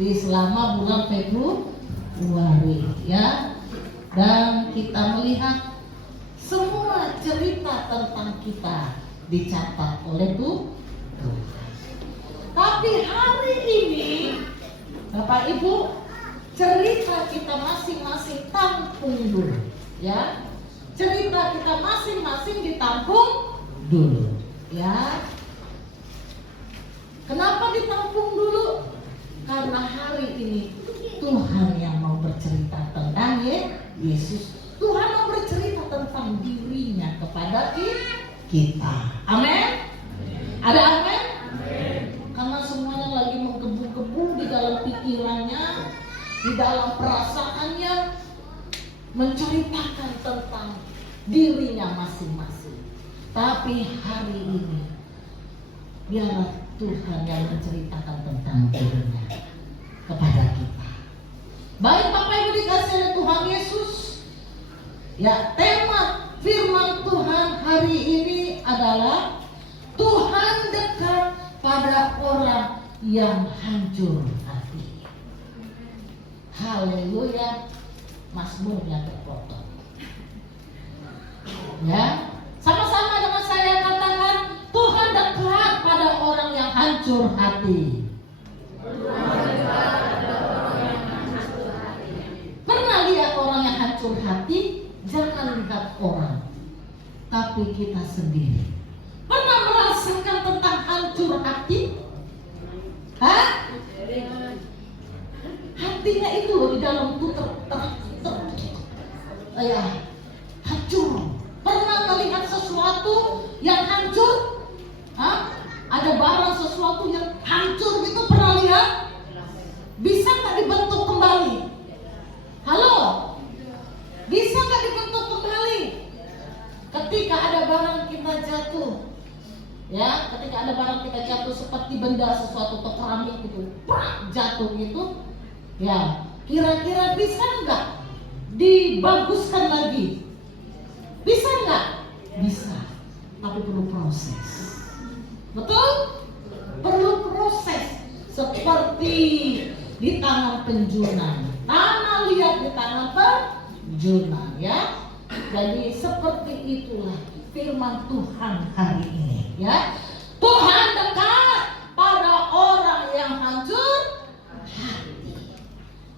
di selama bulan Februari ya. Dan kita melihat semua cerita tentang kita dicatat oleh Tuhan. Tapi hari ini Bapak Ibu, cerita kita masing-masing tampung dulu ya. Cerita kita masing-masing ditampung dulu ya. Kenapa ditampung dulu? Karena hari ini Tuhan yang mau bercerita tentang Yesus. Tuhan mau bercerita tentang dirinya kepada kita. Amin. Ada amin? Karena semuanya lagi menggebu-gebu di dalam pikirannya, di dalam perasaannya, menceritakan tentang dirinya masing-masing. Tapi hari ini biarlah Tuhan yang menceritakan tentang dirinya kepada kita. Baik Bapak Ibu dikasih oleh Tuhan Yesus. Ya, tema firman Tuhan hari ini adalah Tuhan dekat pada orang yang hancur hati. Haleluya. Mazmurnya terpotong. Ya, sama-sama dengan saya katakan Tuhan dekat pada orang yang hancur hati. Pernah lihat orang yang hancur hati? Jangan lihat orang, tapi kita sendiri. Pernah merasakan tentang hancur hati? Hah? Hatinya itu di dalam itu hancur. Pernah melihat sesuatu yang hancur? Hah? Ada barang sesuatu yang hancur gitu, pernah lihat? Bisa nggak dibentuk kembali? Halo? Bisa nggak dibentuk kembali? Ketika ada barang kita jatuh, ya, ketika ada barang kita jatuh seperti benda sesuatu atau keramik gitu, jatuh gitu, ya, kira-kira bisa nggak dibaguskan lagi? Bisa nggak? Bisa, tapi perlu proses. Betul? Perlu proses. Seperti di tangan penjunan, tanah liat di tangan penjunan, ya. Jadi seperti itulah firman Tuhan hari ini, ya. Tuhan dekat pada orang yang hancur hati.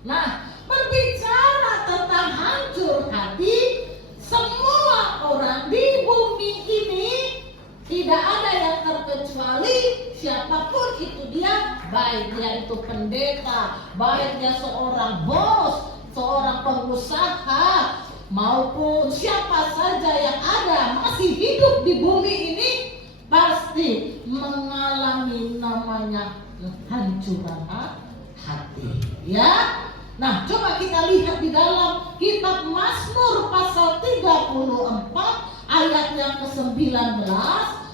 Nah, berbicara tentang hancur hati, semua orang di bumi ini tidak ada yang terkecuali, siapapun itu dia, baik dia itu pendeta, baik dia seorang bos, seorang pengusaha, maupun siapa saja yang ada masih hidup di bumi ini, pasti mengalami namanya kehancuran hati, ya. Nah, coba kita lihat di dalam kitab Mazmur pasal 34 ayat yang ke-19,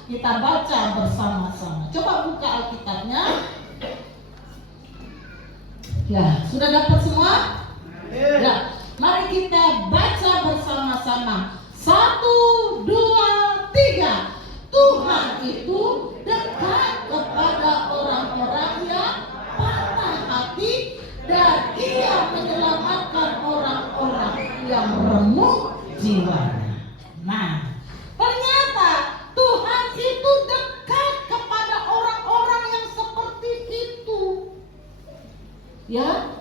kita baca bersama-sama. Coba buka Alkitabnya. Ya, sudah dapat semua? Ya, mari kita baca bersama-sama. 1, 2, 3. Tuhan itu dekat kepada orang-orang yang patah hati, dan Ia menyelamatkan orang-orang yang remuk jiwanya. Nah, ternyata Tuhan itu dekat kepada orang-orang yang seperti itu. Ya,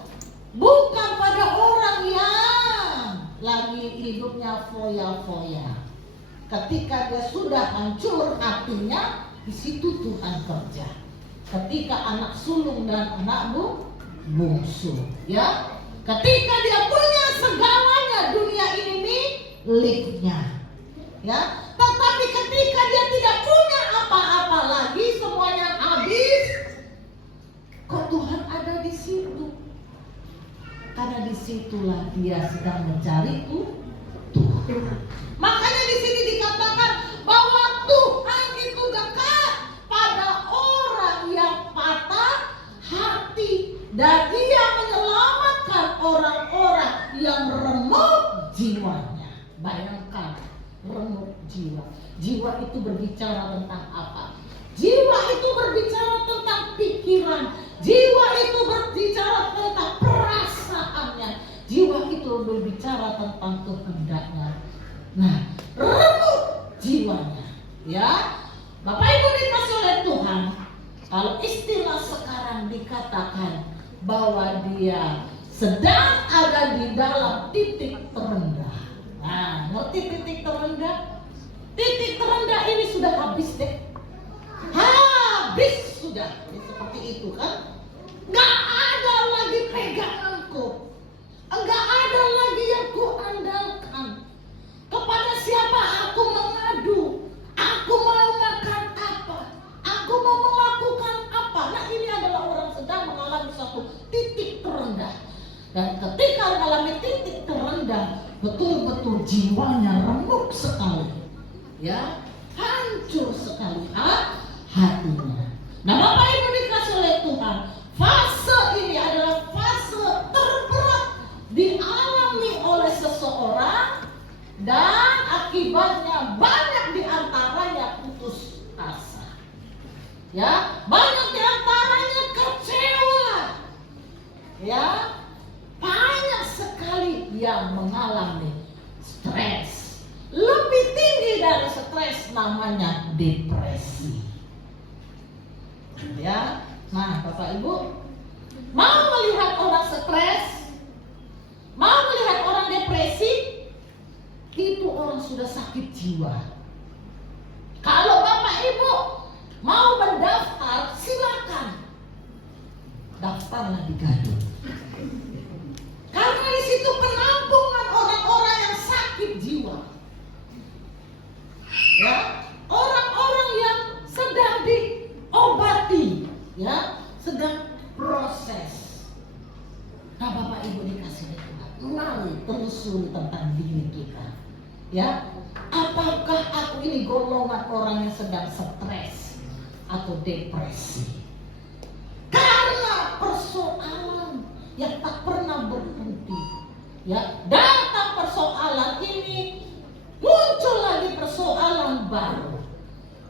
bukan pada orang yang lagi hidupnya foya-foya. Ketika dia sudah hancur hatinya, di situ Tuhan kerja. Ketika anak sulung dan anak bungsu, ya. Ketika dia punya segalanya, dunia ini miliknya, ya. Tetapi ketika dia tidak punya apa-apa lagi, semuanya habis, kok Tuhan ada di situ? Karena disitulah dia sedang mencari Tuhan. Makanya di sini dikatakan bahwa Tuhan itu dekat pada orang yang patah hati, dan Dia menyelamatkan orang-orang yang remuk jiwanya. Bayangkan, remuk jiwa. Jiwa itu berbicara tentang apa? Jiwa itu berbicara tentang pikiran. Jiwa itu berbicara betul berbicara tentang kehendaknya. Nah, remuk jiwanya, ya. Bapak Ibu dikasih oleh Tuhan, kalau istilah sekarang dikatakan bahwa dia sedang ada di dalam titik terendah. Nah, ngerti titik terendah? Titik terendah ini sudah habis deh. Habis sudah. Ya, seperti itu kan. Gak ada lagi peganganku. Enggak ada lagi yang ku andalkan. Kepada siapa aku mengadu? Aku mau makan apa? Aku mau melakukan apa? Nah, ini adalah orang sedang mengalami suatu titik terendah. Dan ketika mengalami titik terendah, betul-betul jiwanya remuk sekali, ya, hancur sekali hatinya. Nah, Bapak Ibu dikasih oleh Tuhan, fase ini adalah fase terberat dialami oleh seseorang, dan akibatnya banyak diantaranya putus asa, ya, banyak diantaranya kecewa, ya. Banyak sekali yang mengalami stres. Lebih tinggi dari stres namanya depresi. Ya, nah Bapak Ibu, mau melihat orang stres, mau melihat orang depresi, itu orang sudah sakit jiwa. Kalau Bapak Ibu mau mendaftar, silakan daftarlah di Gadot. Karena di situ penampungan orang-orang yang sakit jiwa, ya, orang-orang yang sedang diobati, ya, sedang proses. Nah, Bapak Ibu dikasih Tuhan, mari telusuri tentang diri kita, ya. Apakah aku ini golongan orang yang sedang stres atau depresi? Karena persoalan yang tak pernah berhenti, ya, datang persoalan ini, muncul lagi persoalan baru,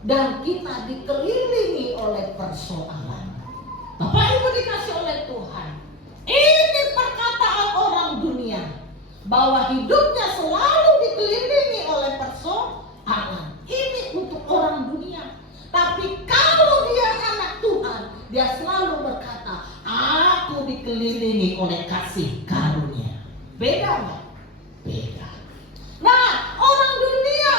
dan kita dikelilingi oleh persoalan. Bapak Ibu dikasih oleh Tuhan, ini perkataan orang dunia bahwa hidupnya selalu dikelilingi oleh persoalan. Ini untuk orang dunia. Tapi kalau dia anak Tuhan, dia selalu berkata, aku dikelilingi oleh kasih karunia. Beda nggak? Beda. Nah, orang dunia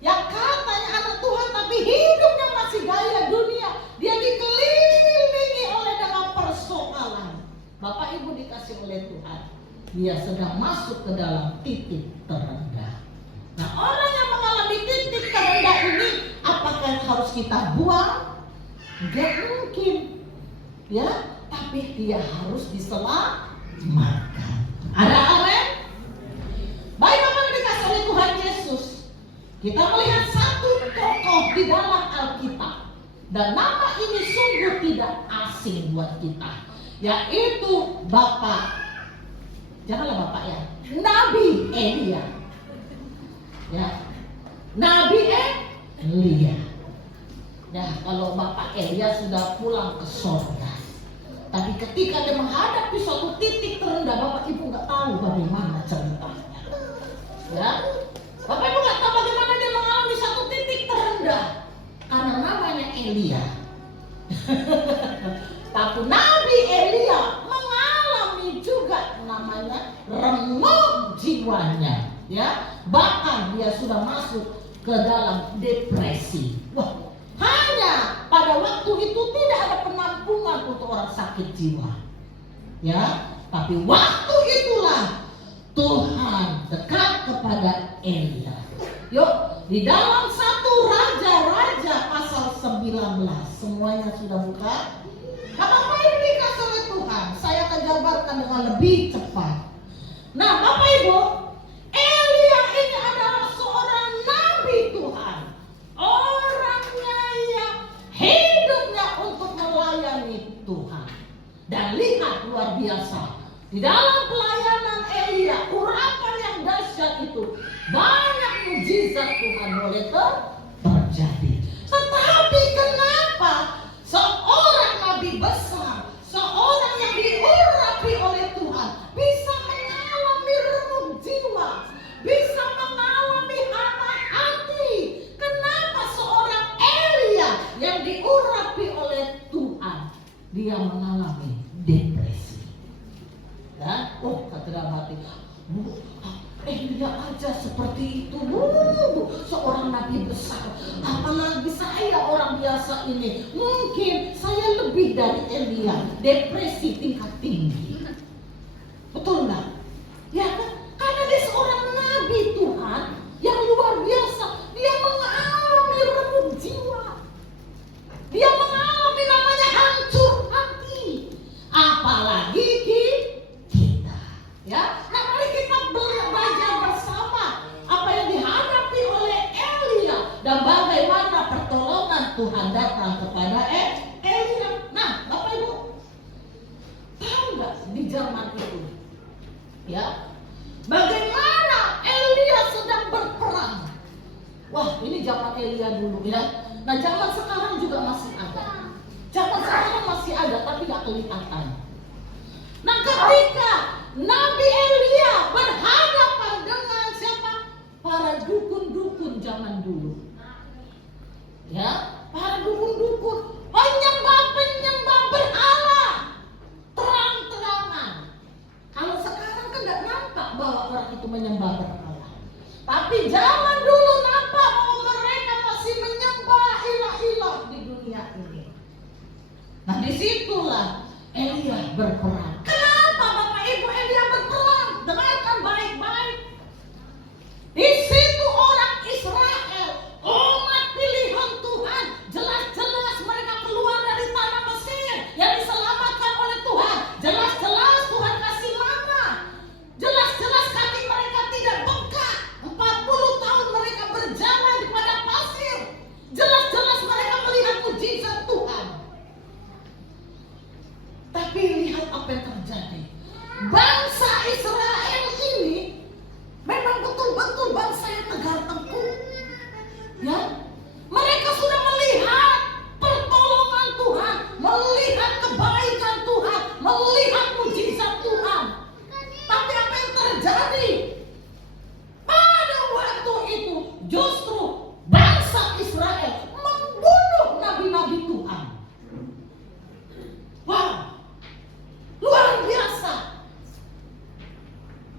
yang katanya anak Tuhan tapi hidupnya masih gaya dunia, dia dikelilingi oleh dengan persoalan. Bapak Ibu dikasih oleh Tuhan, dia sedang masuk ke dalam titik terendah. Nah, orang yang mengalami titik terendah ini, apakah harus kita buang? Gak mungkin, ya. Tapi dia harus diselamatkan. Ada amin? Baik, Bapak dikasih oleh Tuhan Yesus, kita melihat satu tokoh di dalam Alkitab, dan nama ini sungguh tidak asing buat kita, yaitu Bapak, janganlah Bapak ya, Nabi Elia, ya, Nabi Elia. Nah, kalau Bapak Elia sudah pulang ke surga, tapi ketika dia menghadapi suatu titik terendah, Bapak Ibu nggak tahu bagaimana ceritanya, ya. Bapak Ibu nggak tahu bagaimana dia mengalami satu titik terendah, karena namanya Elia. Tapi Nabi Elia mengalami juga namanya remuk jiwanya, ya. Bahkan dia sudah masuk ke dalam depresi. Wah, hanya pada waktu itu tidak ada penampungan untuk orang sakit jiwa, ya. Tapi waktu itulah Tuhan dekat kepada Elia. Yuk, di dalam 1 Raja-Raja pasal 19, semuanya sudah buka. Nah, Bapak Ibu dikasih oleh Tuhan, saya akan jabarkan dengan lebih cepat. Nah, Bapak Ibu, Elia ini adalah seorang nabi Tuhan, orangnya yang hidupnya untuk melayani Tuhan. Dan lihat luar biasa, di dalam pelayanan Elia, urapan yang dahsyat itu, banyak mujizat Tuhan boleh terjadi. Tetapi kenapa seorang nabi besar, seorang yang diurapi oleh Tuhan, bisa mengalami mengalami depresi. Ya, kata dalam hati, Elia aja seperti itu, seorang nabi besar. Apalagi saya orang biasa ini. Mungkin saya lebih dari Elia, depresi tingkat tinggi. Betul nggak? Ya kan? Karena dia seorang nabi Tuhan yang luar biasa. Dia mengalami remuk jiwa. Dia mengalami namanya hancur hati. Apalagi kita. Ya, nah mari kita belajar bersama apa yang dihadapi oleh Elia dan bagaimana pertolongan Tuhan datang kepada Elia. Nah, Bapak Ibu, tahu nggak di zaman itu, ya, bagaimana Elia sedang berperang? Wah, ini zaman Elia dulu ya. Nah, zaman sekarang juga masih ada. Zaman sekarang masih ada, tapi nggak kelihatan. Nah, ketika Nabi Elia berhadapan dengan siapa? Para dukun-dukun zaman dulu. Ya, para dukun-dukun, penyembah berhala, terang-terangan. Kalau sekarang kan nggak nampak bahwa orang itu menyembah berhala. Tapi zaman dulu nampak bahwa mereka masih menyembah ilah-ilah di dunia ini. Nah, disitulah Elia berperang. Kenapa Bapak Ibu Elia berperang? Dengarkan baik-baik. Di situ orang Israel, umat pilihan Tuhan, jelas-jelas mereka keluar dari tanah Mesir yang diselamatkan oleh Tuhan. Jelas-jelas Tuhan kasih mana. Jelas-jelas kaki mereka tidak bengkak. 40 tahun mereka berjalan di padang pasir. Jelas-jelas mereka melihat mujizat Tuhan. Tapi lihat apa yang terjadi. Bangsa Israel ini memang betul-betul bangsa yang tegar tengkuk. Ya, mereka sudah melihat pertolongan Tuhan, melihat kebaikan Tuhan, melihat mujizat Tuhan. Tapi apa yang terjadi? Pada waktu itu justru bangsa Israel membunuh nabi-nabi Tuhan. Wow, luar biasa.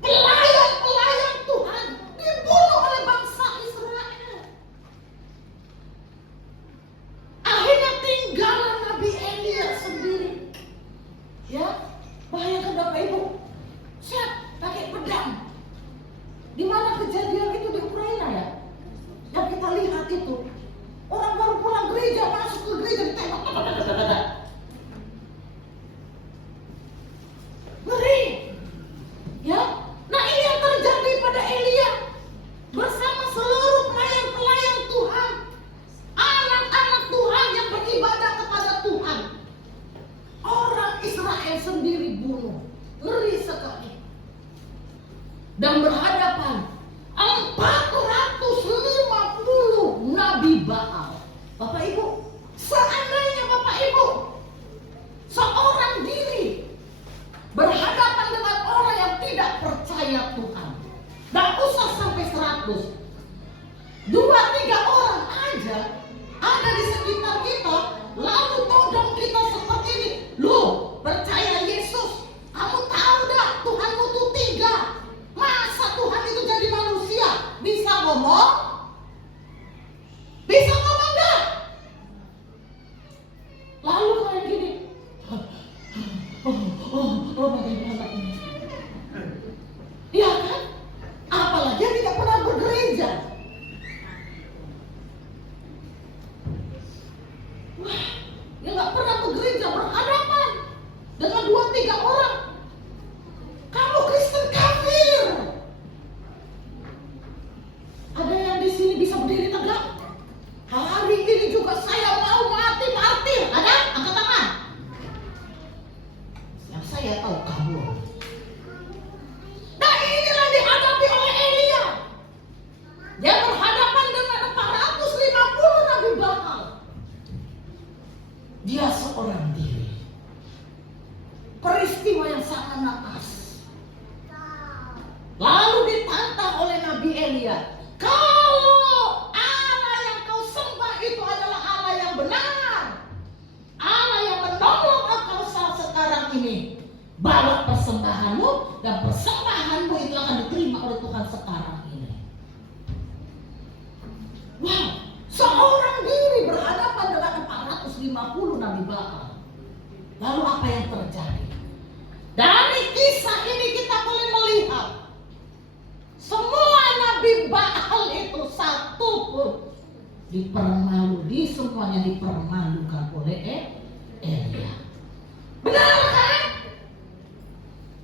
Pelayan-pelayan Tuhan dibunuh oleh bangsa Israel. Akhirnya tinggallah Nabi Elia sendiri. Ya, bayangkan Bapak Ibu, siap pakai pedang. Di mana kejadian itu di Ukraina ya? Yang kita lihat itu, orang baru pulang gereja, masuk ke gereja ditembak. Ngeri. Ya, nah ini yang terjadi pada Elia bersama seluruh pelayan-pelayan Tuhan, anak-anak Tuhan yang beribadah kepada Tuhan. Orang Israel sendiri bunuh, ngeri sekali. Dan berhadapan 450 nabi Baal. Bapak Ibu, seandainya Bapak Ibu seorang diri berhadapan dengan orang yang tidak percaya Tuhan, gak usah sampai 100, 2-3 orang aja ada di sekitar kita, lalu todong kita seperti ini. Loh, percaya Yesus, kamu tahu dah Tuhanmu tuh 3. Masa Tuhan itu jadi manusia? Bisa ngomong? Bisa ngomong gak? Lalu kayak gini, bagaimana ini? Iya kan? Apalagi yang tidak pernah bergereja. Wah, dia gak pernah bergereja, berhadapan dengan 2-3 orang. Kamu Kristen kafir. Ada yang di sini bisa berdiri tegak? Hari ini juga saya mau mati martir. Ada? Angkat tangan. Yang saya tahu kabur. Nah, inilah dihadapi oleh Elia. Dia berhadapan dengan 450 nabi Baal. Dia seorang diri. Peristiwa yang sangat naas. Lalu ditantang oleh Nabi Elia, kalau Allah yang kau sembah itu adalah Allah yang benar, Allah yang menolong engkau saat sekarang, ini, bawa persembahanmu, dan persembahanmu itu akan diterima oleh Tuhan sekarang ini. Wow, seorang diri berhadapan dengan 450 Nabi Baal. Lalu apa yang terjadi? Dari kisah ini kita boleh melihat semua Nabi Baal itu satu pun semuanya dipermalukan oleh Elia. Benar kan?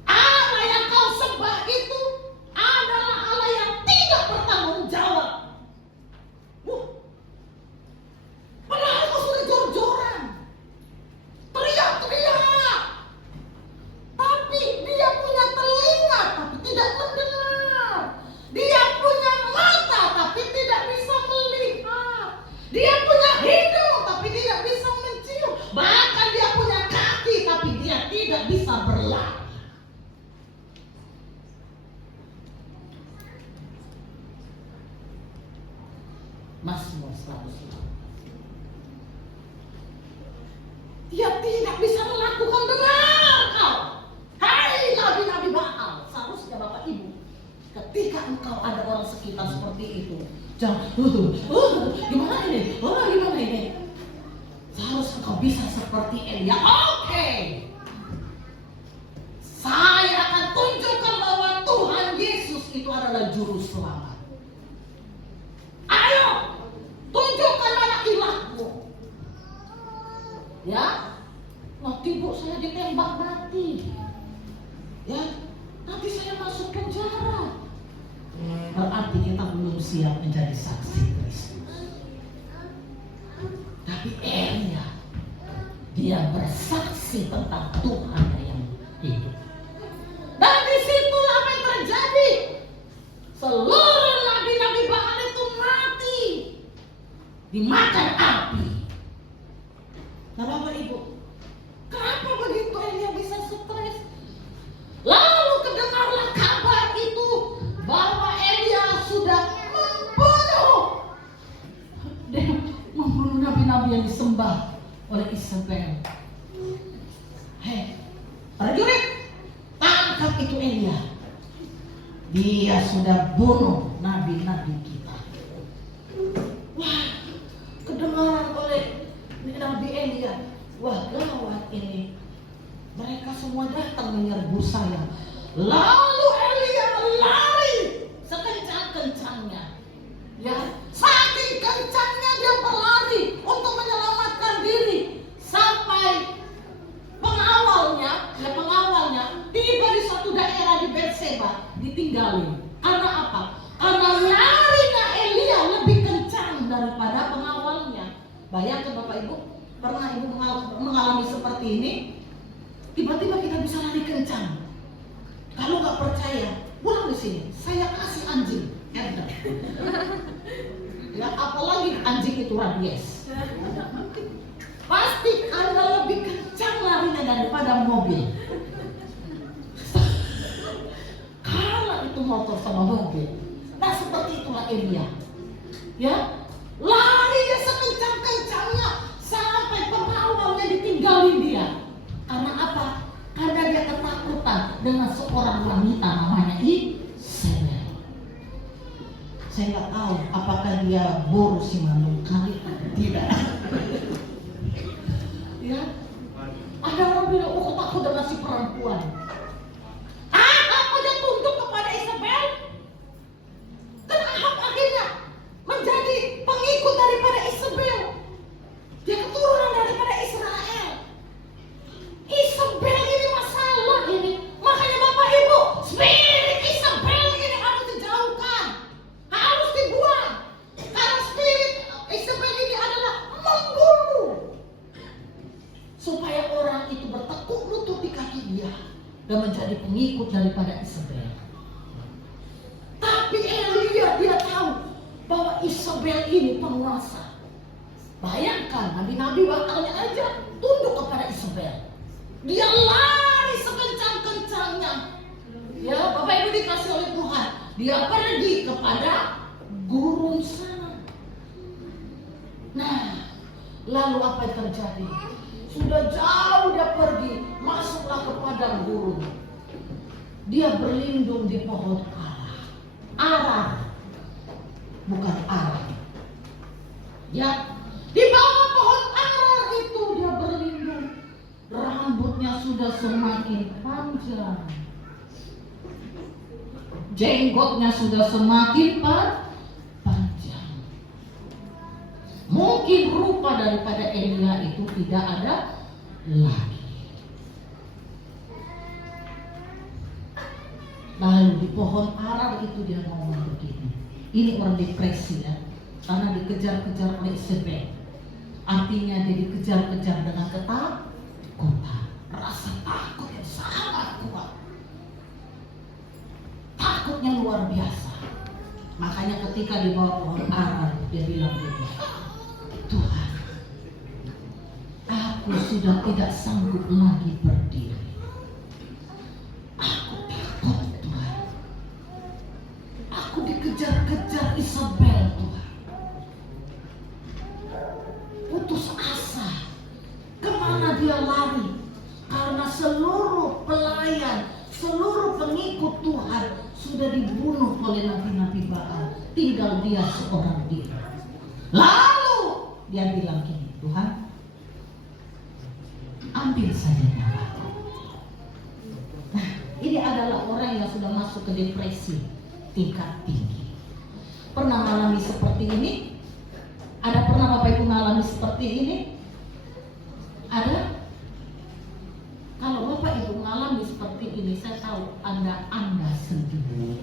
Allah yang kau sembah itu adalah Allah yang tidak bertanggung jawab. Padahal kau sudah jor-joran, teriak-teriak, tapi dia punya telinga tapi tidak mendengar. Dia punya mata tapi tidak bisa melihat. Dia punya hidung tapi tidak bisa mencium. Bahkan dia punya kaki tapi dia tidak bisa berlari. Mazmur 108. Dia tidak bisa melakukan dengar kau. Hai nabi-nabi Baal. Seharusnya Bapak Ibu, ketika engkau ada orang sekitar seperti itu, jangan gimana ini? Gimana ini? Seharusnya engkau bisa seperti Elia. Oke. Saya akan tunjukkan bahwa Tuhan Yesus itu adalah juru selamat. Ayo, tunjukkan mana ilahmu. Ya, nanti Bu saya ditembak mati. Ya, nanti saya masuk penjara. Berarti kita belum siap menjadi saksi Kristus. Tapi Elia, dia bersaksi tentang Tuhan yang hidup. Dan disitulah apa yang terjadi. Seluruh nabi-nabi Baal itu mati, dimakan api. Nah Bapak Ibu, kenapa begitu Elia bisa stres? Lalu kedengarlah kabar itu bahwa Elia sudah membunuh nabi-nabi yang disembah oleh Isabel. Hei, prajurit, tangkap itu Elia. Dia sudah bunuh nabi-nabi kita. Wah, kedengaran oleh Nabi Elia. Wah, gawat ini. Mereka semua datang menyerbu saya. Lalu Elia lari sekencang-kencangnya. Ya, saking kencangnya dia berlari untuk menyelamatkan diri sampai pengawalnya tiba di suatu daerah di Berseba, ditinggalin. Karena apa? Karena larinya Elia lebih kencang daripada pengawalnya. Bayangkan Bapak Ibu, pernah Ibu mengalami seperti ini? Tiba-tiba kita bisa lari kencang. Kalau nggak percaya, pulang di sini. Saya kasih anjing, Erda. Ya, apalagi anjing itu rabies. Pasti Anda lebih kencang larinya daripada mobil. Kalau itu motor sama mobil. Nah seperti itulah Elia. Ya, larinya sekencang-kencangnya sampai pengawalnya ditinggalin dia. Karena apa? Karena dia ketakutan dengan seorang wanita namanya Isabel. Saya nggak tahu apakah dia boru si mandung kali. Tidak. Ya, ada orang bilang, aku takut dengan si perempuan. Apa dia tunduk kepada Isabel? Kenapa akhirnya menjadi pengikut daripada Isabel? Dia keturunan daripada Israel. Isabel ini masalah ini. Makanya Bapak Ibu, spirit Isabel ini harus dijauhkan, harus dibuang. Karena spirit Isabel ini adalah membunuh. Supaya orang itu bertekuk lutut di kaki dia dan menjadi pengikut daripada Isabel. Tapi Elia dia tahu bahwa Isabel ini penguasa. Bayangkan nabi-nabi Baalnya aja tunduk kepada Isabel. Dia lari sekencang-kencangnya. Ya, Bapak Ibu dikasih oleh Tuhan. Dia pergi kepada gurun sana. Nah, lalu apa yang terjadi? Sudah jauh dia pergi, masuklah ke padang gurun. Dia berlindung di pohon ara, bukan ara. Ya, di bawah pohon ara itu dia berlindung. Rambutnya sudah semakin panjang, jenggotnya sudah semakin panjang. Mungkin rupa daripada Elia itu tidak ada lagi. Lalu di pohon ara itu dia ngomong begini. Ini orang depresi ya, karena dikejar-kejar oleh Isabel. Artinya dia dikejar-kejar dengan ketakutan, rasa takut yang sangat kuat. Takutnya luar biasa. Makanya ketika di bawah pohon ara dia bilang begini, Tuhan, aku sudah tidak sanggup lagi berdiri. Aku takut Tuhan. Aku dikejar-kejar Isabel Tuhan. Putus asa. Kemana dia lari? Karena seluruh pelayan, seluruh pengikut Tuhan sudah dibunuh oleh nabi-nabi Baal. Tinggal dia seorang diri. Lalu dia bilang gini, Tuhan, ambil saja nyawaku. Nah, ini adalah orang yang sudah masuk ke depresi tingkat tinggi. Pernah mengalami seperti ini? Ada pernah Bapak Ibu mengalami seperti ini? Ada? Kalau Bapak Ibu mengalami seperti ini, saya tahu Anda sendiri.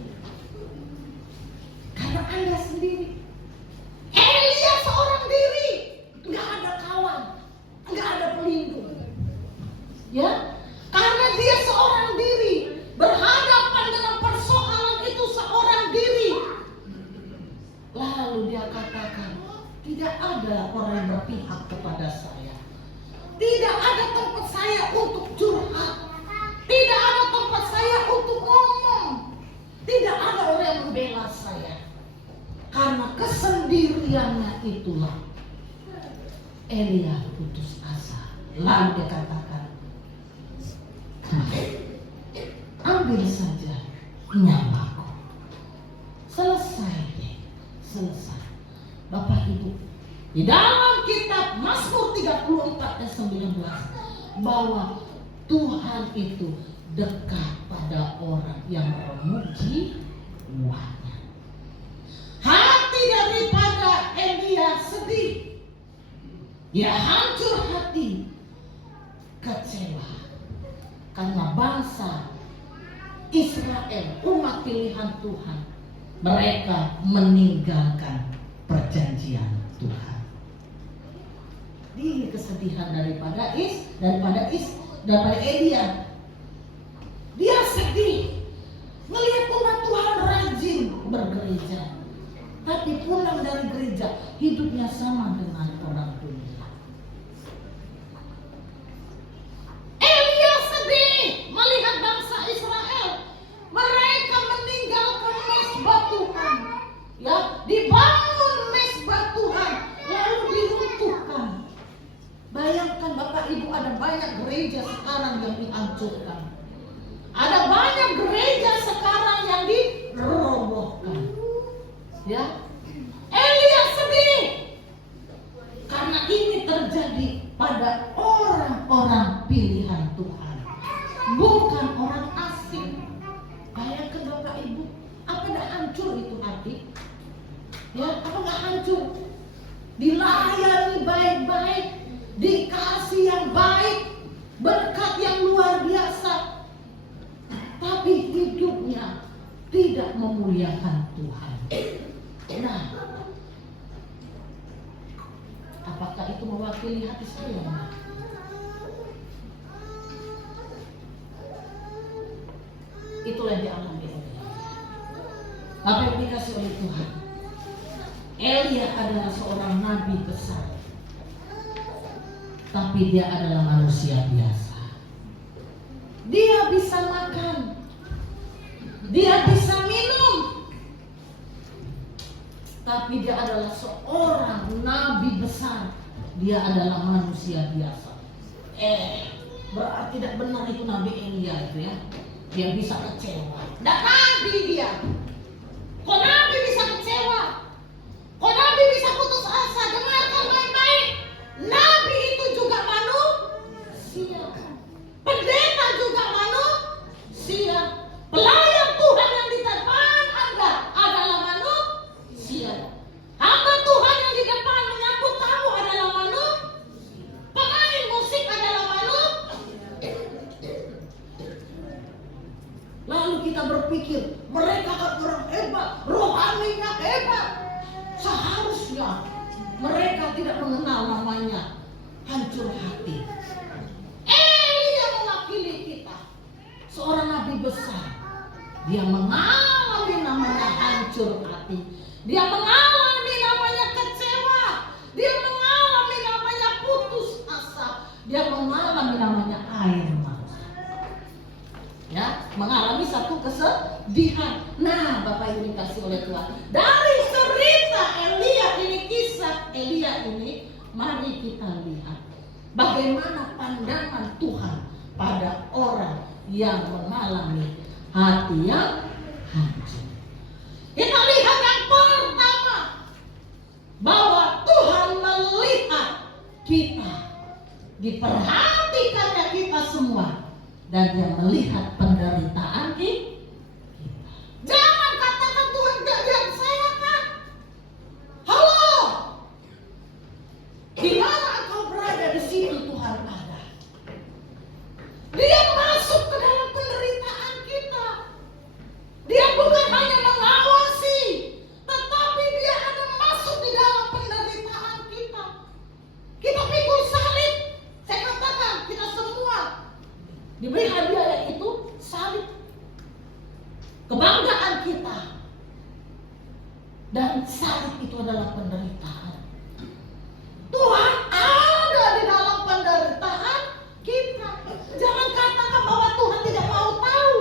Karena Anda sendiri. Elia seorang diri, nggak ada kawan, nggak ada pelindung. Ya, karena dia seorang diri, berhadapan dengan persoalan itu seorang diri. Lalu dia katakan, tidak ada orang yang berpihak kepada saya. Tidak ada tempat saya untuk curhat. Tidak ada tempat saya untuk ngomong. Tidak ada orang yang membela saya. Karena kesendiriannya itulah Elia putus asa. Lalu dia katakan, ambil saja nyawaku. Selesai deh, selesai. Bapak Ibu, di dalam kitab Mazmur 34 ayat 19 bahwa Tuhan itu dekat pada orang yang memuji Tuhannya. Hati daripada Elia sedih, dia hancur hati, kecewa karena bangsa Israel, umat pilihan Tuhan, mereka meninggalkan perjanjian Tuhan. Ini kesedihan daripada Elia. Dia sedih melihat umat Tuhan rajin bergereja, tapi pulang dari gereja hidupnya sama dengan orang dunia. Elia sedih melihat bangsa Israel, mereka meninggalkan mezbah Tuhan, ya, dibangun mezbah Tuhan lalu diruntuhkan. Bayangkan Bapak Ibu, ada banyak gereja sekarang yang dihancurkan. Ada banyak gereja sekarang yang dirobohkan. Ya, Elia sedih karena ini terjadi pada orang-orang pilihan Tuhan, bukan orang asing. Bayangkan Bapak Ibu, apa dah hancur itu hati? Ya, apa nggak hancur? Dilayani baik-baik, dikasih yang baik, berkat yang luar biasa, tapi hidupnya tidak memuliakan Tuhan. Nah, apakah itu mewakili hati saya? Itulah yang dialami oleh Elia. Apa yang dikasih oleh Tuhan? Elia adalah seorang nabi besar, tapi dia adalah manusia biasa. Dia bisa makan, dia bisa minum, tapi dia adalah seorang nabi besar. Dia adalah manusia biasa. berarti tidak benar itu Nabi Elia itu ya. Dia bisa kecewa. Dan Nabi dia. Kok Nabi bisa kecewa? Kok Nabi bisa putus asa? Dengarkan baik-baik. Nabi itu juga manusia. Pendeta juga manusia. Pelayan Tuhan yang di depan Anda adalah manusia. Hamba Tuhan yang di depan menyambut tamu adalah manusia. Pemain musik adalah manusia. Lalu kita berpikir mereka kan orang hebat, rohaninya hebat. Seharusnya mereka tidak mengenal namanya hancur hati. Elia mewakili kita, seorang nabi besar. Dia mengalami namanya hancur hati. Dia mengalami namanya kecewa. Dia mengalami namanya putus asa. Dia mengalami namanya air mata. Ya, mengalami satu kesedihan. Nah, Bapak Ibu dikasih oleh Tuhan. Dari cerita Elia ini, kisah Elia ini, mari kita lihat bagaimana pandangan Tuhan pada orang yang mengalami hati yang hancur. Kita lihat yang pertama, bahwa Tuhan melihat kita, diperhatikannya kita semua, dan Dia melihat penderitaan kita. Jangan katakan Tuhan gak lihat saya kan. Halo, di mana engkau berada, di situ Tuhan ada. Dia masuk ke dalam penderitaan kita. Dia bukan hanya mengawasi, tetapi Dia ada masuk di dalam penderitaan kita. Kita pikul salib. Saya katakan kita semua diberi hadiah yaitu salib. Kebanggaan kita. Dan salib itu adalah penderitaan. Tuhan ada di dalam penderitaan kita. Jangan katakan bahwa Tuhan tidak mau tahu.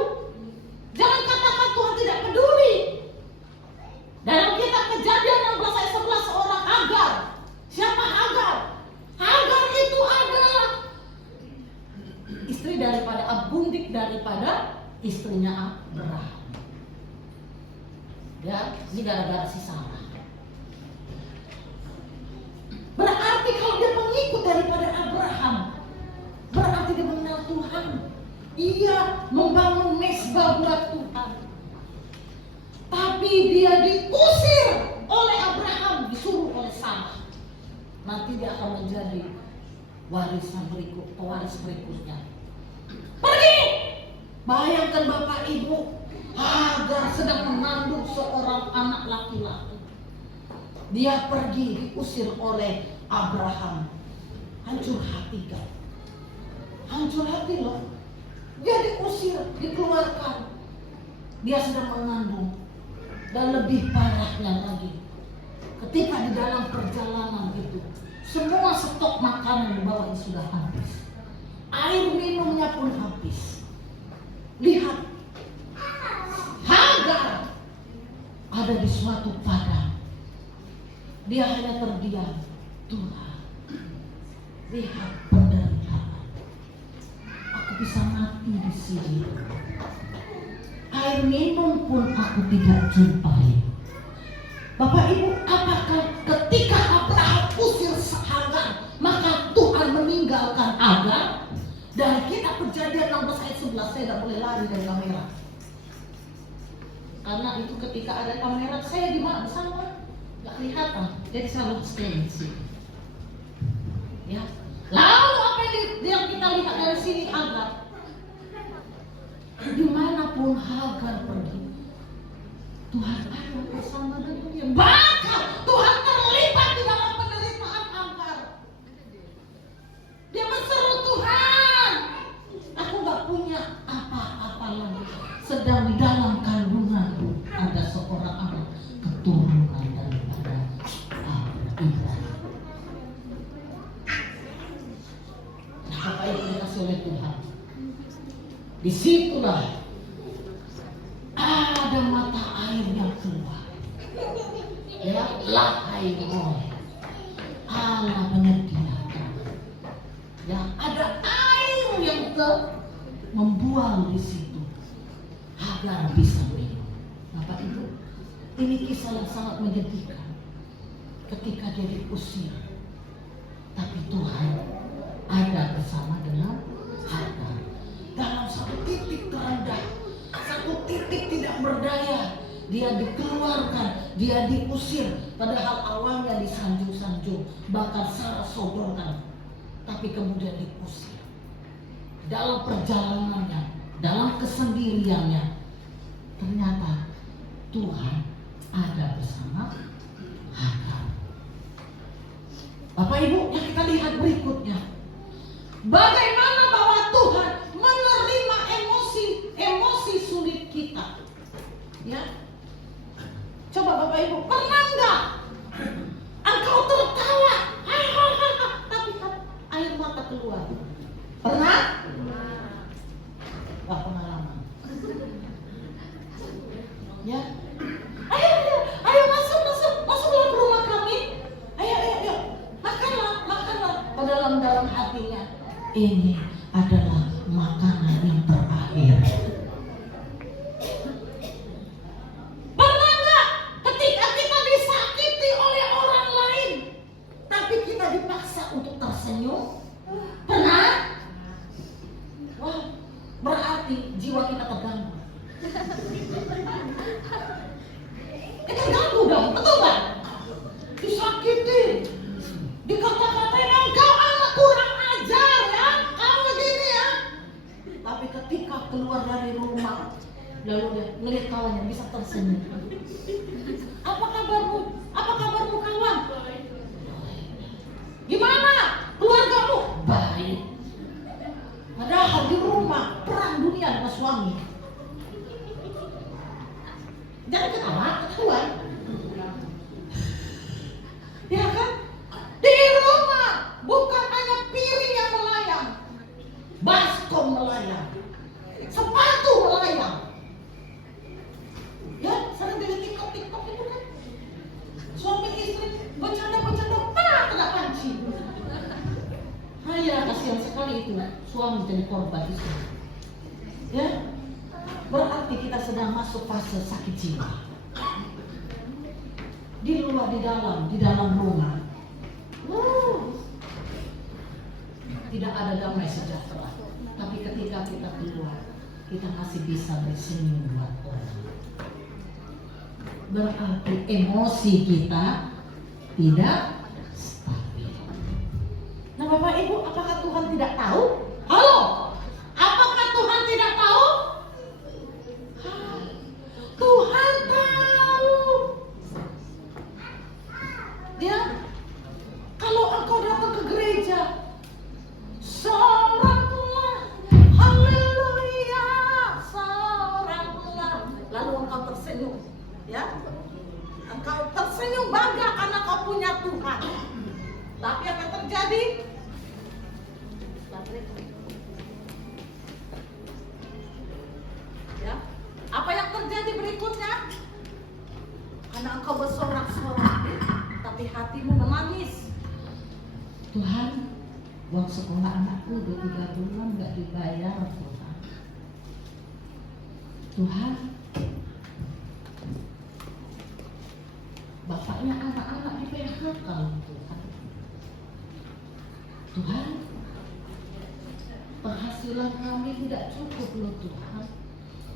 Jangan katakan Tuhan tidak peduli. Dalam kitab Kejadian 16 ayat 11 seorang Hagar. Siapa Hagar? Hagar itu adalah istri daripada abundik daripada istrinya Abraham. Ya, ini gara-gara si Sarah. Berarti kalau dia pengikut daripada Abraham, berarti dia mengenal Tuhan. Ia membangun mezbah buat Tuhan. Tapi dia diusir oleh Abraham, disuruh oleh Sarah. Nanti dia akan menjadi warisan pewaris berikutnya. Pergi! Bayangkan Bapak Ibu, Hagar sedang mengandung seorang anak laki-laki. Dia pergi, diusir oleh Abraham. Hancur hati kan? Hancur hati loh. Dia diusir, dikeluarkan. Dia sedang mengandung. Dan lebih parahnya lagi, ketika di dalam perjalanan itu, semua stok makanan yang dibawa sudah habis. Air minumnya pun habis. Lihat, Hagar ada di suatu padang. Dia hanya terdiam. Tuhan, lihat penderitaan. Aku bisa mati di sini. Air minum pun aku tidak jumpai. Bapak Ibu, apakah ketika Abraham usir Hagar, maka Tuhan meninggalkan Hagar? Dari kitab Kejadian 16 ayat 11, saya tidak boleh lari dari kamera. Karena itu ketika ada kamera, saya di mana? Bersama, nggak kelihatan. Jadi saya harus stay di sini. Ya. Lalu apa yang kita lihat dari sini Hagar? Dimanapun Hagar pergi, Tuhan ada bersama dengannya. Bahkan Tuhan terlibat di dalam penderitaan Hagar. Dia berseru, Tuhan, aku gak punya apa-apa lagi. Sedang di dalam kandunganku ada seorang anak keturunan daripada Ibrahim. Apa yang dikasih oleh Tuhan? Disitulah ada mata air yang keluar. Ya, lahai roh, Allah menyediakan. Ya, ada air yang membuang di situ agar bisa minum. Bapak Ibu, ini kisah yang sangat menyedihkan. Ketika dia diusir, tapi Tuhan ada bersama dengan Hagar. Dalam satu titik terendah, satu titik tidak berdaya, dia dikeluarkan, dia diusir. Padahal awalnya disanjung-sanjung, bahkan Sarah sodorkan, tapi kemudian diusir. Dalam perjalanannya, dalam kesendiriannya, ternyata Tuhan ada bersama Hagar. Bapak Ibu, yang kita lihat berikutnya, bagaimana bahwa Tuhan menerima emosi sulit kita. Ya, coba Bapak Ibu, pernah nggak engkau tertawa, tapi air mata keluar? Pernah? Wah, pengalaman. Ya, ayo masuklah ke rumah kami. Ayo, makanlah. Dalam hatinya, ini adalah makanan yang terakhir. Pernah nggak ketika kita disakiti oleh orang lain, tapi kita dipaksa untuk tersenyum? Pernah? Wah, berarti jiwa kita terganggu. Kita ganggu dong, betul nggak? Disakiti, dikata-katain, engkau anak kurang ajar ya, kamu begini ya. Tapi ketika keluar dari rumah, lalu dia melihat kawannya bisa tersenyum. Apa kabarmu kawan? Gimana keluargamu? Baik. Padahal di rumah perang dunia dengan suami. Jangan ketawa. Ya kan? Di rumah bukan hanya piring yang melayang, baskom melayang, sepatu melayang. Ya, sering dari TikTok itu kan. Suami istri bercanda, kena panci. Ya, kasihan sekali itu suami jadi korban istri. Ya, berarti kita sedang masuk fase sakit jiwa. Di luar, di dalam rumah, tidak ada damai sejahtera. Tapi ketika kita keluar, kita masih bisa bersenyum buat orang. Berarti emosi kita tidak stabil. Nah Bapak Ibu, apakah Tuhan tidak tahu? Halo? Apakah Tuhan tidak tahu? Tuhan tahu. Ya, kalau engkau datang ke gereja, soraklah, haleluya, soraklah, lalu engkau tersenyum, ya, engkau tersenyum bangga karena kau punya Tuhan. Tapi apa yang terjadi? Ya, apa yang terjadi berikutnya? Karena engkau bersorak-sorak, tapi hatimu menangis. Tuhan, uang sekolah anakku udah 3 bulan gak dibayar Tuhan. Tuhan, bapaknya anak-anak di PHK Tuhan. Tuhan, penghasilan kami tidak cukup loh Tuhan.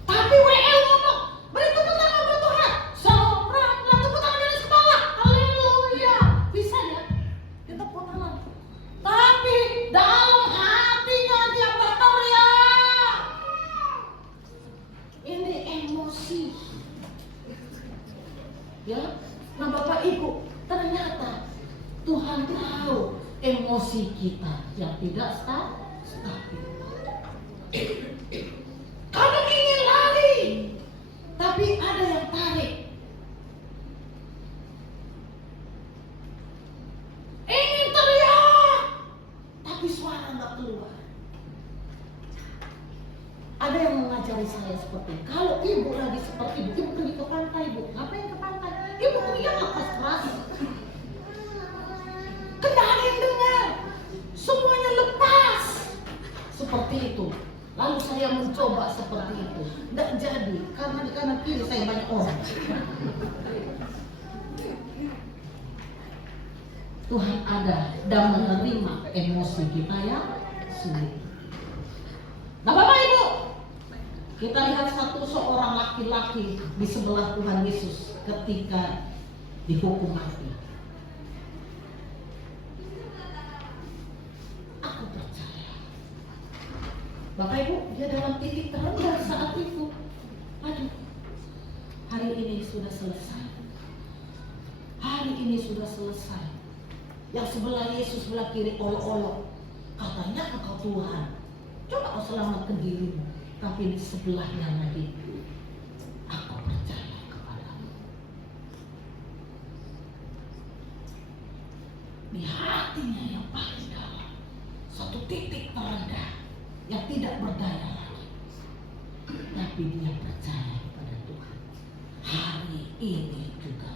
Tapi WL ngomong, beri tepuk tangan buat Tuhan. Soraklah, tepuk tangan dari kepala. Haleluya. Bisa ya? Kita tepuk tangan. Tapi dalam hatinya dia berteriak. Ini emosi. Ya, nah Bapak Ibu, ternyata Tuhan tahu emosi kita yang tidak stabil. Kamu ingin lari, tapi ada yang tarik. Ingin teriak, tapi suara nggak keluar. Ada yang mengajari saya seperti, kalau ibu lagi seperti ibu pergi ke pantai, ibu ngapain ke pantai? Ibu teriak keras. Tidak ada yang dengar, semuanya lepas. Seperti itu. Lalu saya mencoba seperti itu, tidak jadi karena di kanan kiri saya banyak orang. Tuhan ada dan menerima emosi kita yang sulit. Nah Bapak Ibu, kita lihat seorang laki-laki di sebelah Tuhan Yesus ketika dihukum mati. Aku percaya, Bapak Ibu, dia dalam titik terendah saat itu. Aduh, hari ini sudah selesai. Hari ini sudah selesai. Yang sebelah Yesus, sebelah kiri olok-olok. Katanya engkau Tuhan, coba kau selamatkan dirimu. Tapi di sebelahnya lagi, aku percaya kepadamu. Di hatinya yang paling dalam, satu titik terendah yang tidak berdaya lagi, tapi dia percaya kepada Tuhan. Hari ini juga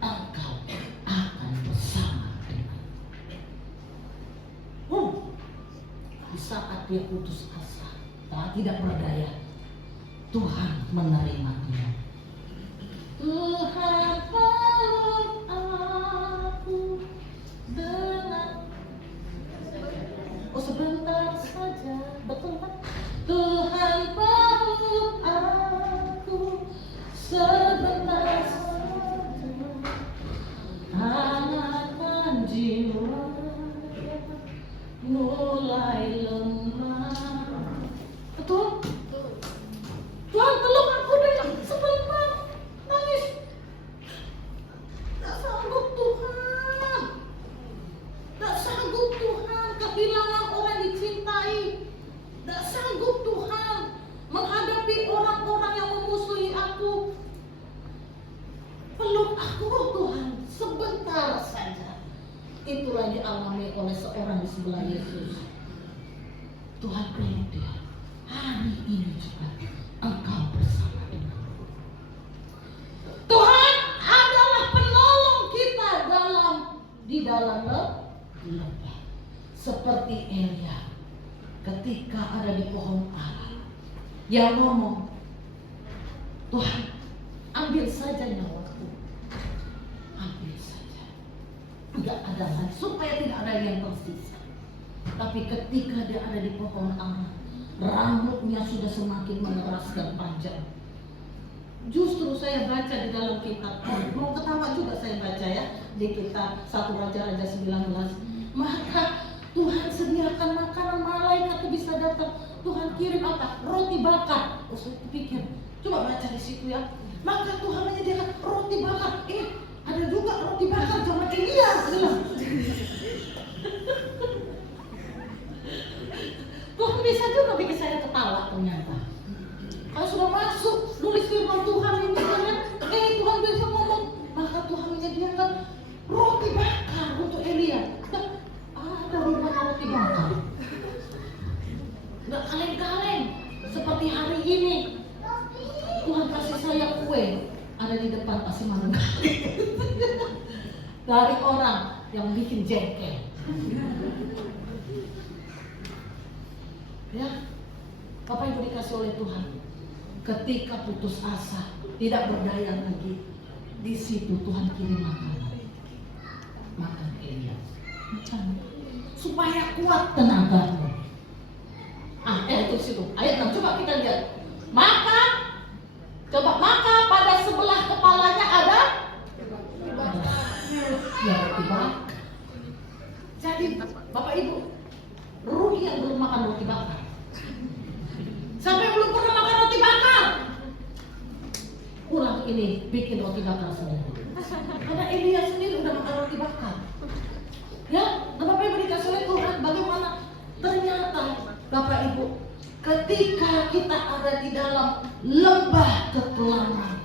engkau akan bersama dengan. Di saat dia putus asa, tidak berdaya, Tuhan menerima dia. Tuhan peluk aku dengan sebentar saja, betul kan? Tuhan peluk aku sebentar saja, hangatkan jiwa mulai lemah. Betul? Tuhan peluk aku dengan sebentar, nangis. Tak sanggup Tuhan, tak sanggup Tuhan kehilangan orang dicintai, tak sanggup Tuhan menghadapi orang-orang yang memusuhi aku. Peluk aku Tuhan sebentar saja. Itulah dialami oleh seorang di sebelah Yesus. Tuhan peluk dia. Hari ini juga engkau bersama denganku. Tuhan adalah penolong kita di dalam lembah. Seperti Elia ketika ada di pohon ara, yang ngomong, Tuhan ambil saja nyawaku, ambil saja, tidak ada lagi, supaya tidak ada yang tersisa. Tapi ketika dia ada di pohon ara, rambutnya sudah semakin mengeras dan panjang. Justru saya baca di dalam kitab, mau ketawa juga saya baca ya, di kitab 1 Raja-Raja 19. Maka Tuhan sediakan makanan, malaikat itu bisa datang. Tuhan kirim apa? Roti bakar. Oh, saya pikir, coba baca di situ ya. Maka Tuhan menyediakan roti bakar. Ada juga roti bakar zaman Elia. Tuhan bisa juga bikin saya ketawa ternyata. Kalau sudah masuk nulis firman Tuhan ini kan, Tuhan bisa ngomong, maka Tuhan menyediakan roti bakar untuk Elia. Ada di mana roti bakar? Nggak kaleng-kaleng seperti hari ini. Tuhan kasih saya kue, ada di depan kasih makan dari orang yang bikin jengkel. Ya, Bapak Ibu dikasih oleh Tuhan. Ketika putus asa, tidak berdaya lagi, di situ Tuhan kirim makanan. Makan Elia, supaya kuat tenagamu. Itu situ. Ayat 6, coba kita lihat. Maka pada sebelah kepalanya ada roti bakar. Jadi Bapak Ibu, rugi yang belum makan roti bakar. Sampai belum pernah makan roti bakar, kurang ini bikin roti bakar sendiri. Karena Elia sendiri udah makan roti bakar. Ya, Bapak Ibu dikasih oleh Tuhan, bagaimana ternyata Bapak Ibu, ketika kita ada di dalam lembah kekelaman,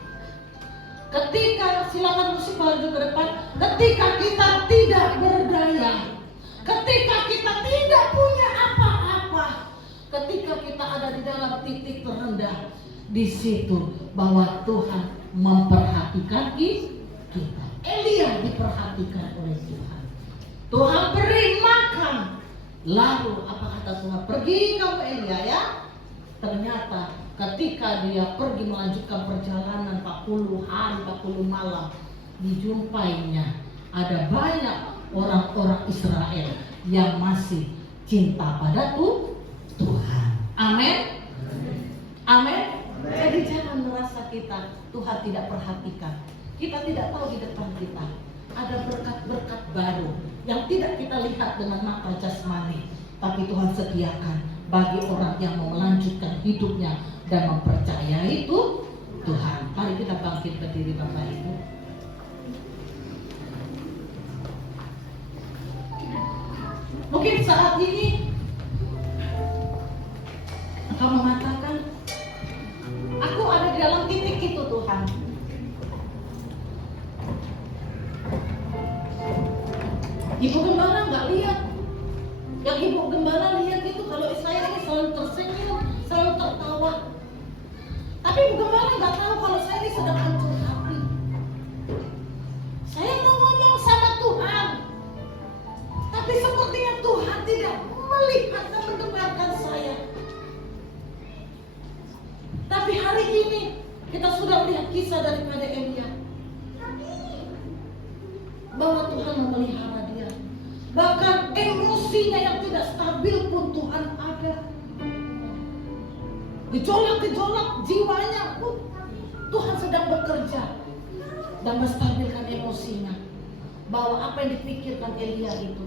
ketika silakan musik maju ke depan, ketika kita tidak berdaya, ketika kita tidak punya apa-apa, ketika kita ada di dalam titik terendah, di situ bahwa Tuhan memperhatikan kita. Elia diperhatikan oleh Tuhan. Tuhan beri makan. Lalu apa kata Tuhan? Pergi kamu Elia ya, Ternyata ketika dia pergi melanjutkan perjalanan 40 hari 40 malam, dijumpainya ada banyak orang-orang Israel yang masih cinta pada Tuhan. Amin. Amin. Jadi jangan merasa Tuhan tidak perhatikan. Kita tidak tahu di depan kita ada berkat-berkat baru yang tidak kita lihat dengan mata jasmani, tapi Tuhan sediakan bagi orang yang mau melanjutkan hidupnya dan mempercayai itu Tuhan. Mari kita bangkit berdiri Bapak Ibu. Mungkin saat ini engkau mengatakan, aku ada di dalam titik itu Tuhan. Ibu Gembala nggak lihat. Yang Ibu Gembala lihat itu kalau saya ini selalu tersenyum, selalu tertawa. Tapi Ibu Gembala nggak tahu kalau saya ini sedang hancur hati. Saya mau ngomong sama Tuhan, tapi sepertinya Tuhan tidak melihat dan mendengarkan saya. Tapi hari ini kita sudah melihat kisah daripada Elia, bahwa Tuhan memelihara dia. Bahkan emosinya yang tidak stabil pun Tuhan ada. Gejolak-gejolak jiwanya pun Tuhan sedang bekerja dan menstabilkan emosinya. Bahwa apa yang dipikirkan Elia itu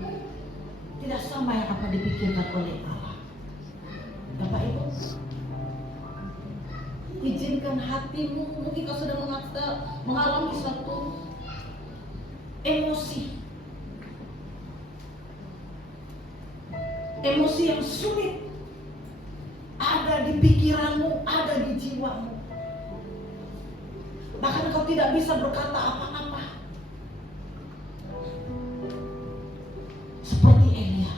tidak sama yang apa dipikirkan oleh Allah. Bapak Ibu, izinkan hatimu, mungkin kau sudah mengalami suatu emosi yang sulit, ada di pikiranmu, ada di jiwamu. Bahkan kau tidak bisa berkata apa-apa. Seperti Elia,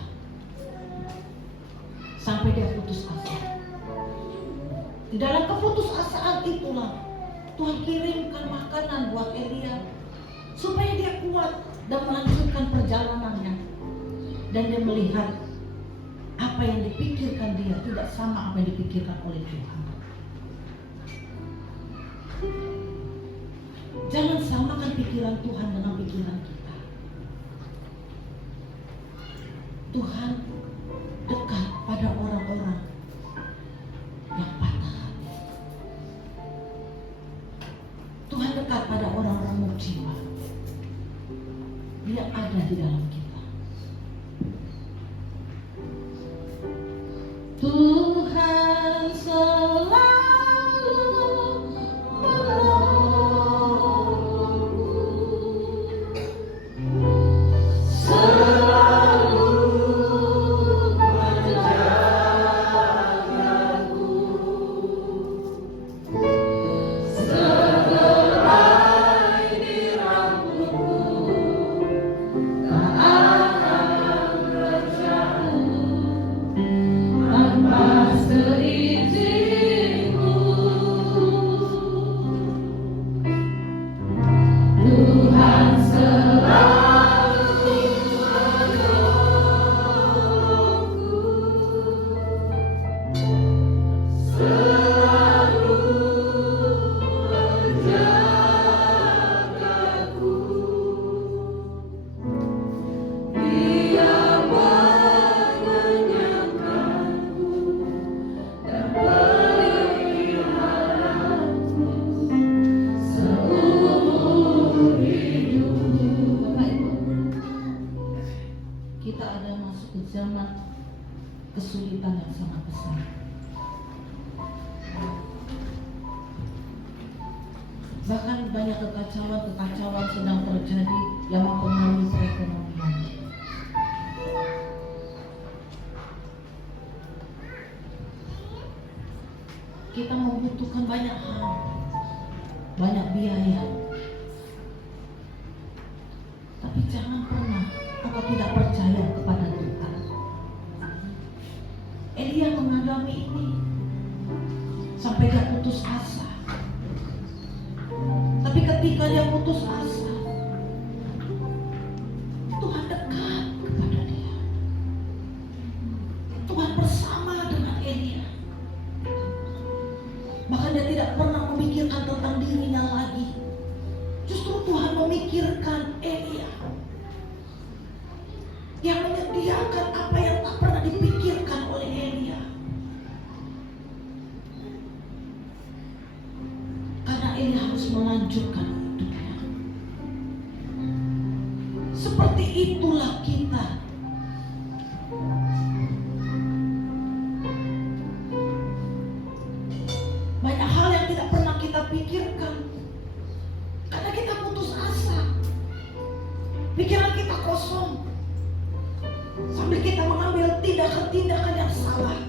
sampai dia putus asa. Di dalam keputusasaan itulah Tuhan kirimkan makanan buat Elia supaya dia kuat dan melanjutkan perjalanannya. Dan dia melihat apa yang dipikirkan dia tidak sama apa yang dipikirkan oleh Tuhan. Jangan samakan pikiran Tuhan dengan pikiran kita. Tuhan dekat pada orang-orang yang patah hati. Tuhan dekat pada orang-orang mukjizat. Dia ada di dalam kita. Tuhan selalu menolongku, selalu menjagaku, segerai di rambutku tak akan terjatuh tanpa seizinku. Tuhan selalu menolongku, selalu menjagaku. Dia mengenyangkanku dan peliharaku seumur hidup. Bapak Ibu, kita ada masuk ke zaman kesulitan yang sangat besar. Bahkan banyak kekacauan sedang terjadi yang mempengaruhi perekonomian. Kita membutuhkan banyak hal, banyak biaya. Tapi jangan pernah engkau tidak percaya kepada Tuhan. Elia mengalami ini sampai dia putus asa. Tapi ketika dia putus asa, Tuhan dekat kepada dia. Tuhan bersama dengan Elia. Maka dia tidak pernah memikirkan tentang dirinya lagi. Justru Tuhan memikirkan Elia yang menyediakan apa yang tak pernah dipikirkan oleh Elia. Karena Elia harus melanjutkan hidupnya. Seperti itulah kita. Banyak hal yang tidak pernah kita pikirkan karena kita putus asa. Pikiran kita kosong sambil kita mengambil tindakan-tindakan yang salah.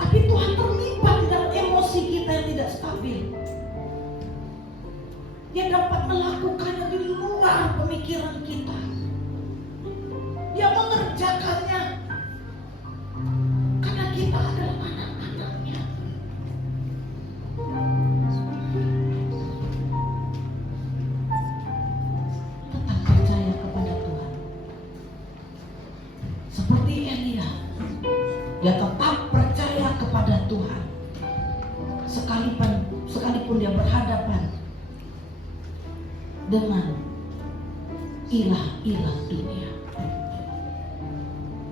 Tapi Tuhan terlibat di dalam emosi kita yang tidak stabil. Dia dapat melakukannya di luar pemikiran kita. Dia mengerjakannya karena kita adalah anak-anaknya. Tetap percaya kepada Tuhan. Seperti Elia, dia tetap percaya kepada Tuhan. Sekalipun dia berhadapan dengan ilah-ilah dunia,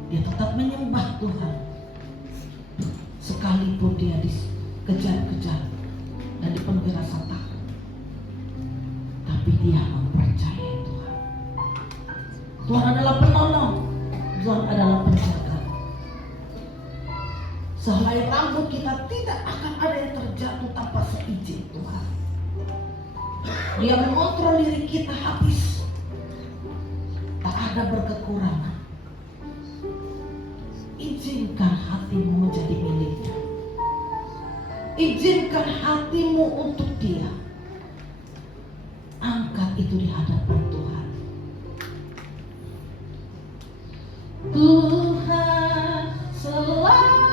dia tetap menyembah Tuhan. Sekalipun dia dikejar-kejar dan dipenuhi rasa takut, tapi dia mempercayai Tuhan. Tuhan adalah penolong, Tuhan adalah penjaga. Sehelai rambut kita tidak akan ada yang terjatuh tanpa seizin Tuhan. Dia mengontrol diri kita habis. Tak ada berkekurangan. Izinkan hatimu menjadi miliknya. Izinkan hatimu untuk Dia. Angkat itu di hadapan Tuhan. Tuhan selalu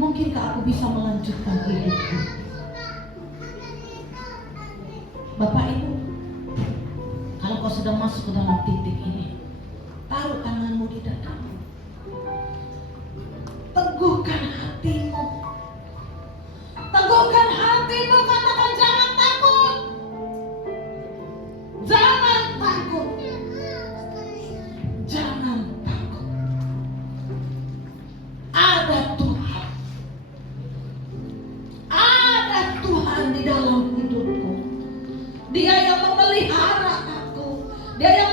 mungkinkah aku bisa melanjutkan hidupku? Bapak Ibu, kalau kau sedang masuk ke dalam titik ini, taruh tanganmu di dadamu. Teguhkan hatimu. Teguhkan hatimu, katakan jangan takut. Jangan takut. Jangan takut. Ada Tuhan. Ada Tuhan di dalam hidupku. Dia yang memelihara aku. Dia yang